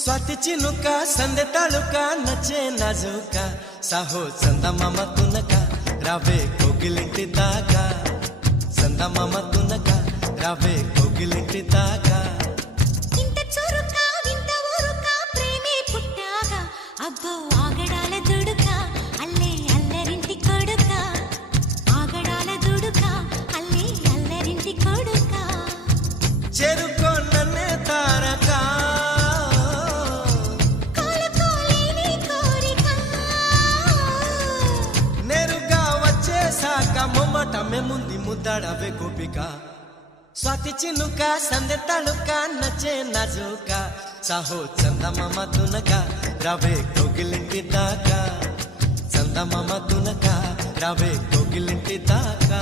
स्वाती चिनुका संदे तालुका नचे नाजुका साहो चंदमाम तुनका रावे कोगिलिंटी दागा चंदमाम तुनका रावे कोगिलिंटी दागा इंत चुरुका विंत ऊरुका प्रेमे पुट्टागा अब्बो आगडाల దుడుకా అల్లే అల్లరింటి కొడుకా ఆగడాల దుడుకా అల్లే అల్లరింటి కొడుకా చెరుకో నన్నే తారకా మొమ్మటమే ముందు ముద్దాడవే గోపిక స్వాతి చినుక సందె తళుక నచ్చే నాజుక సాహో చందమామ తునక రావే కోగిలింటి దాకా చందమామ తునక రావే కోగిలింటి దాకా